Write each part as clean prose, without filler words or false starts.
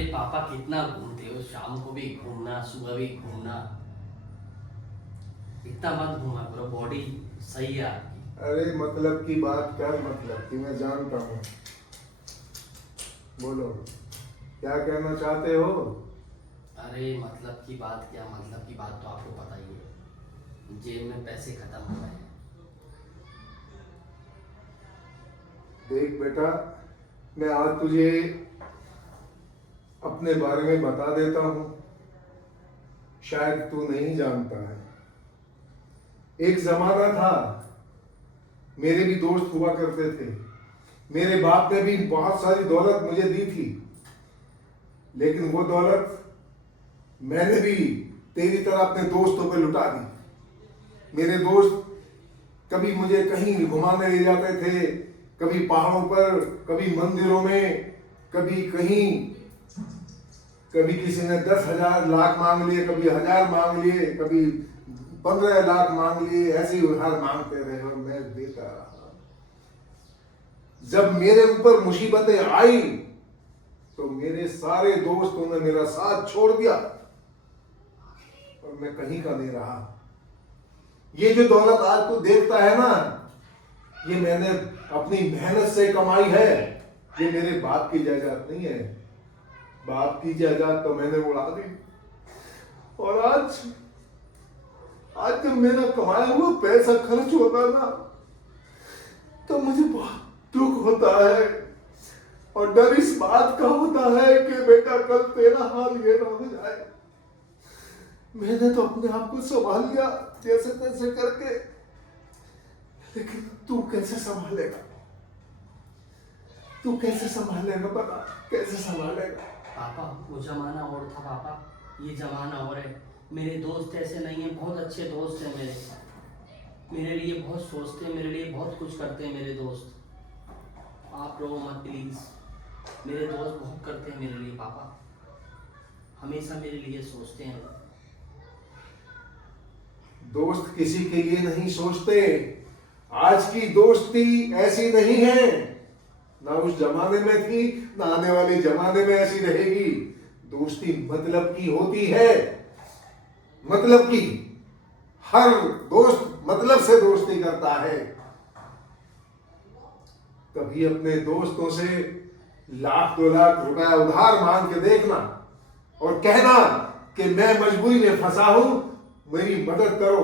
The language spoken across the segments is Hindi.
अरे पापा कितना घूमते हो, शाम को भी घूमना, सुबह भी घूमना। इतना मत घूमा करो, बॉडी सही है आपकी। अरे मतलब की बात कर, मतलब कि मैं जानता हूँ। बोलो, क्या कहना चाहते हो? अरे मतलब की बात क्या, मतलब की बात तो आपको पता ही है, जेब में पैसे खत्म हो गए हैं। देख बेटा, मैं आज तुझे अपने बारे में बता देता हूँ। शायद तू नहीं जानता है। एक जमाना था, मेरे भी दोस्त हुआ करते थे। मेरे बाप ने भी बहुत सारी दौलत मुझे दी थी, लेकिन वो दौलत मैंने भी तेरी तरह अपने दोस्तों पे लुटा दी। मेरे दोस्त कभी मुझे कहीं घुमाने ले जाते थे, कभी पहाड़ों पर, कभी मंदिरों में, कभी कहीं। कभी किसी ने 10,000 लाख मांग लिए, कभी 1,000 मांग लिए, कभी 15 लाख मांग लिए। ऐसे ही हर मांगते रहे और मैं देता रहा। जब मेरे ऊपर मुसीबतें आई तो मेरे सारे दोस्तों ने मेरा साथ छोड़ दिया और मैं कहीं का नहीं रहा। ये जो दौलत आज तू देखता है ना, ये मैंने अपनी मेहनत से कमाई है। ये मेरे बाप की जायदाद नहीं है। बाप की जायदाद तो मैंने उड़ा दी। और आज आज जब मेरा कमाया हुआ पैसा खर्च होता ना, तो मुझे बहुत दुख होता है। और डर इस बात का होता है कि बेटा कल तेरा हाल ये ना हो जाए। मैंने तो अपने आप को संभाल लिया जैसे तैसे करके, लेकिन तू कैसे संभालेगा? तू कैसे संभालेगा? बता, कैसे संभालेगा? पापा वो जमाना और था पापा, ये जमाना और है। मेरे दोस्त ऐसे नहीं हैं, बहुत अच्छे दोस्त हैं मेरे। मेरे लिए बहुत सोचते हैं, मेरे लिए बहुत कुछ करते हैं मेरे दोस्त। आप रो मत प्लीज, मेरे दोस्त बहुत करते हैं मेरे लिए पापा, हमेशा मेरे लिए सोचते हैं। दोस्त किसी के लिए नहीं सोचते। आज की दोस्ती ऐसी नहीं है, ना उस जमाने में थी, ना आने वाले जमाने में ऐसी रहेगी। दोस्ती मतलब की होती है, मतलब की। हर दोस्त मतलब से दोस्ती करता है। कभी अपने दोस्तों से लाख 2 लाख रुपया उधार मांग के देखना और कहना कि मैं मजबूरी में फंसा हूं, मेरी मदद करो।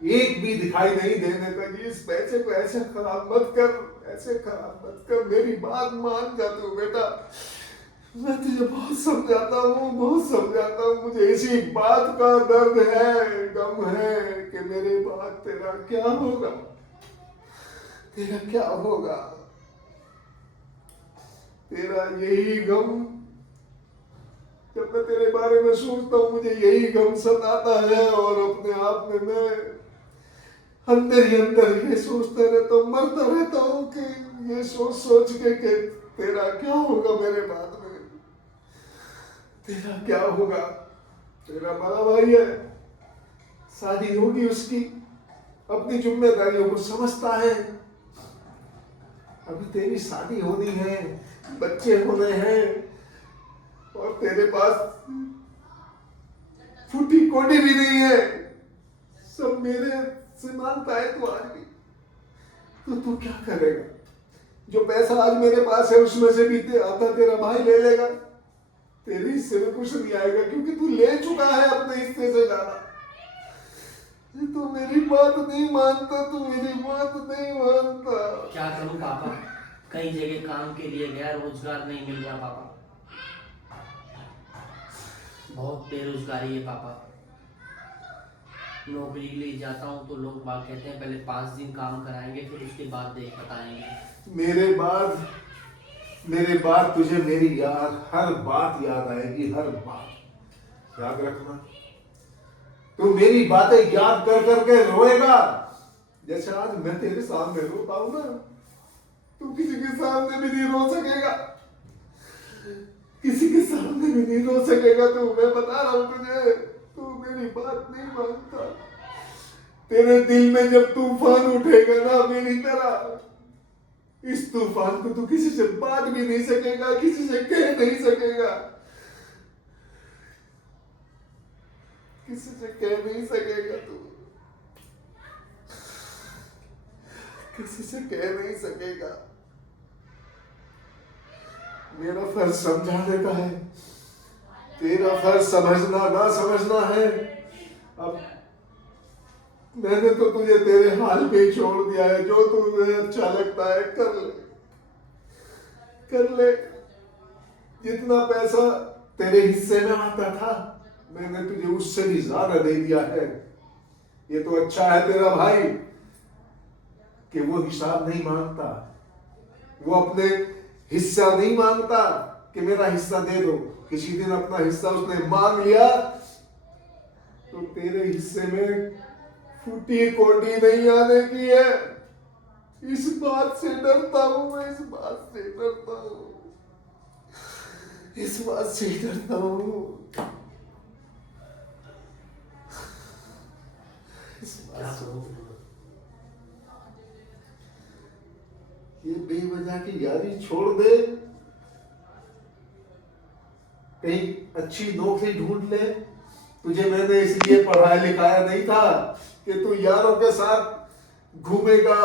एक भी दिखाई नहीं देने तक इस पैसे को ऐसे खराब मत कर, ऐसे खराब मत कर। मेरी बात मान जा तू बेटा। मैं तुझे बहुत समझाता हूँ, बहुत समझाता हूँ। मुझे इसी बात का दर्द है, गम है कि मेरे बाद तेरा क्या होगा, तेरा क्या होगा। तेरा यही गम, जब मैं तेरे बारे में सोचता हूँ मुझे यही गम सताता है। और अपने आप में मैं अंदर ही अंदर ये सोचता रहता हूँ, मरता रहता हूँ कि ये सोच सोच के कि तेरा क्या होगा मेरे बाद में, तेरा क्या होगा। तेरा बड़ा भाई है, शादी होगी उसकी, अपनी जिम्मेदारियों को समझता है। अभी तेरी शादी होनी है, बच्चे होने हैं, और तेरे पास फूटी कोटी भी नहीं है। सब मेरे से मांगता है तू आज भी। तो तू क्या करेगा? जो पैसा आज मेरे पास है उसमें से भी आता तेरा भाई ले लेगा। तेरे हिस्से में कुछ नहीं आएगा क्योंकि तू ले चुका है अपने हिस्से से ज्यादा। तू मेरी बात नहीं मानता, तू मेरी बात नहीं मानता। क्या करूं पापा, कई जगह काम के लिए गया, रोजगार नहीं मिल रहा पापा, बहुत बेरोजगारी है पापा। नौकरी ले जाता हूँ तो लोग बात कहते हैं पहले 5 दिन काम कराएंगे फिर उसके बाद देख बताएंगे। मेरे बाद तुझे मेरी याद, हर बात याद आएगी, हर बात याद रखना। तू मेरी बातें याद कर करके रोएगा जैसे आज मैं तेरे सामने रोता हूं ना। तू किसी के सामने भी नहीं रो सकेगा, किसी के सामने भी नहीं रो सकेगा। तू, मैं बता रहा हूं तुझे, तू मेरी बात नहीं मानता। तेरे दिल में जब तूफान उठेगा ना मेरी तरह, इस तूफान को तू किसी से बांट भी नहीं सकेगा, किसी से कह नहीं सकेगा। किसी से कह नहीं सकेगा तू, किसी से कह नहीं सकेगा। मेरा फर्ज समझाने का है, तेरा फर्ज समझना ना समझना है। अब मैंने तो तुझे तेरे हाल पे ही छोड़ दिया है, जो तुम्हें अच्छा लगता है कर ले, कर ले। जितना पैसा तेरे हिस्से में आता था मैंने तुझे उससे भी ज्यादा दे दिया है। ये तो अच्छा है तेरा भाई कि वो हिसाब नहीं मांगता, वो अपने हिस्सा नहीं मांगता कि मेरा हिस्सा दे दो। किसी दिन अपना हिस्सा उसने मांग लिया तो तेरे हिस्से में फूटी कोटी नहीं आने की है। इस बात से डरता हूं मैं, इस बात से डरता हूं, इस बात से डरता हूं, इस बात क्या से। करूं? ये बेवजह की यारी छोड़ दे, कहीं अच्छी नौकरी ढूंढ ले। तुझे मैंने इसलिए पढ़ाया लिखाया नहीं था कि तू यारों के साथ घूमेगा।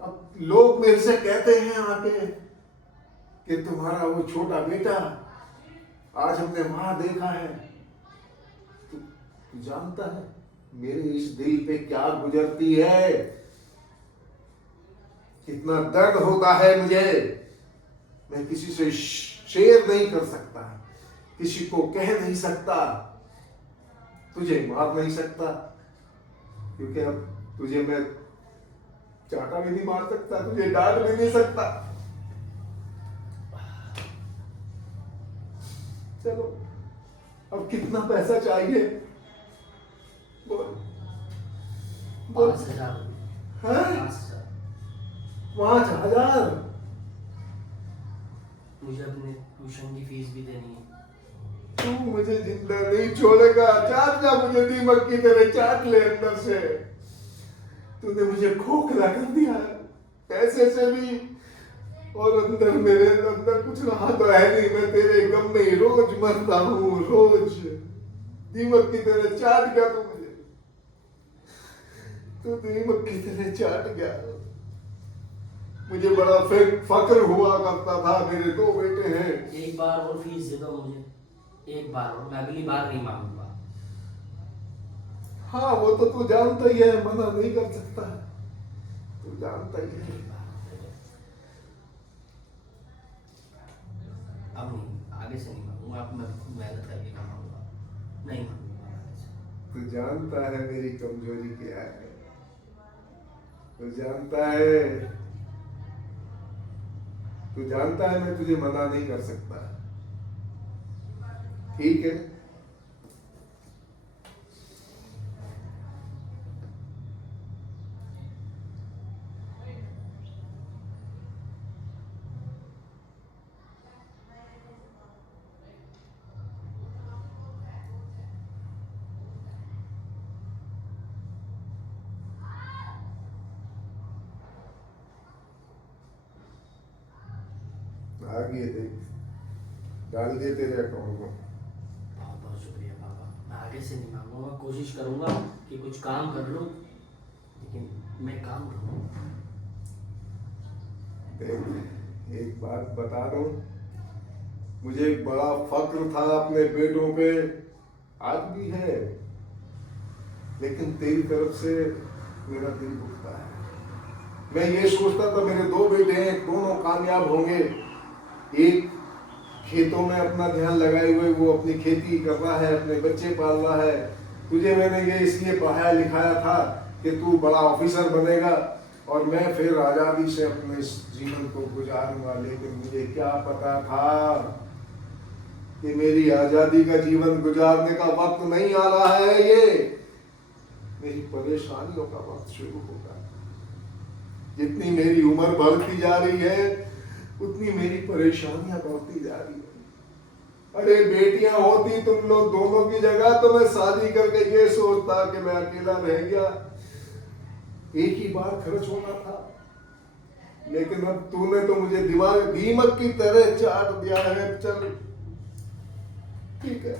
अब लोग मेरे से कहते हैं आके कि तुम्हारा वो छोटा बेटा, आज हमने वहां देखा है। तू जानता है मेरे इस दिल पे क्या गुजरती है, कितना दर्द होता है मुझे। मैं किसी से शेयर नहीं कर सकता, किसी को कह नहीं सकता, तुझे मार नहीं सकता, क्योंकि अब तुझे मैं चाटा भी नहीं मार सकता, तुझे डांट भी नहीं सकता। चलो अब कितना पैसा चाहिए बोल, बोल। 5,000। हाँ? 5,000। 5,000? मुझे अपने ट्यूशन की फीस भी देनी है। तू मुझे जिंदा नहीं छोड़ेगा। चाट जा मुझे, दीमक की तरह चाट ले अंदर से। तूने मुझे खोखला कर दिया पैसे से भी, और अंदर मेरे अंदर कुछ रहा तो है नहीं। मैं तेरे गम में ही रोज मरता हूँ, रोज दीमक की तरह चाट गया तू मुझे, तू दीमक की तरह चाट गया। मुझे बड़ा फक्र हुआ करता था, मेरे 2 बेटे हैं। एक बार और फीस दे दो मुझे, एक बार और, मैं अगली बार नहीं मांगूंगा। हाँ वो तो तू जानता ही है, मना नहीं कर सकता, तू जानता ही है। अब नहीं, आगे से नहीं मांगूंगा। अब मैं खुद मेहनत करके कमाऊंगा, नहीं मांगूंगा आगे से। तू जानता है मेरी कमजोरी क्या है, तू जानता है, तू जानता है मैं तुझे मना नहीं कर सकता। ठीक है, आ गए देख, डाल दिए तेरे अकाउंट में। बहुत बहुत शुक्रिया पापा। मैं आगे से नहीं मांगूंगा, कोशिश करूंगा कि कुछ काम कर लूं, लेकिन मैं काम करूंगा। देख एक बात बता दूं, मुझे बड़ा फक्र था अपने बेटों पे, आज भी है, लेकिन तेरी तरफ से मेरा दिल दुखता है। मैं ये सोचता था मेरे 2 बेटे हैं, दोनों कामयाब होंगे। एक खेतों में अपना ध्यान लगाए हुए वो अपनी खेती कर रहा है, अपने बच्चे पाल रहा है। तुझे मैंने ये इसलिए पढ़ाया लिखाया था कि तू बड़ा ऑफिसर बनेगा और मैं फिर आज़ादी से अपने इस जीवन को गुजारूंगा। लेकिन मुझे क्या पता था कि मेरी आज़ादी का जीवन गुजारने का वक्त नहीं आ रहा है, ये मेरी परेशानियों का वक्त शुरू होगा। जितनी मेरी उम्र बढ़ती जा रही है उतनी मेरी परेशानियां बढ़ती जा रही है। अरे बेटियां होती तुम लोग दोनों की जगह तो मैं शादी करके ये सोचता कि मैं अकेला रह गया, एक ही बार खर्च होना था। लेकिन अब तूने तो मुझे दीमक की तरह चाट दिया है। चल ठीक है,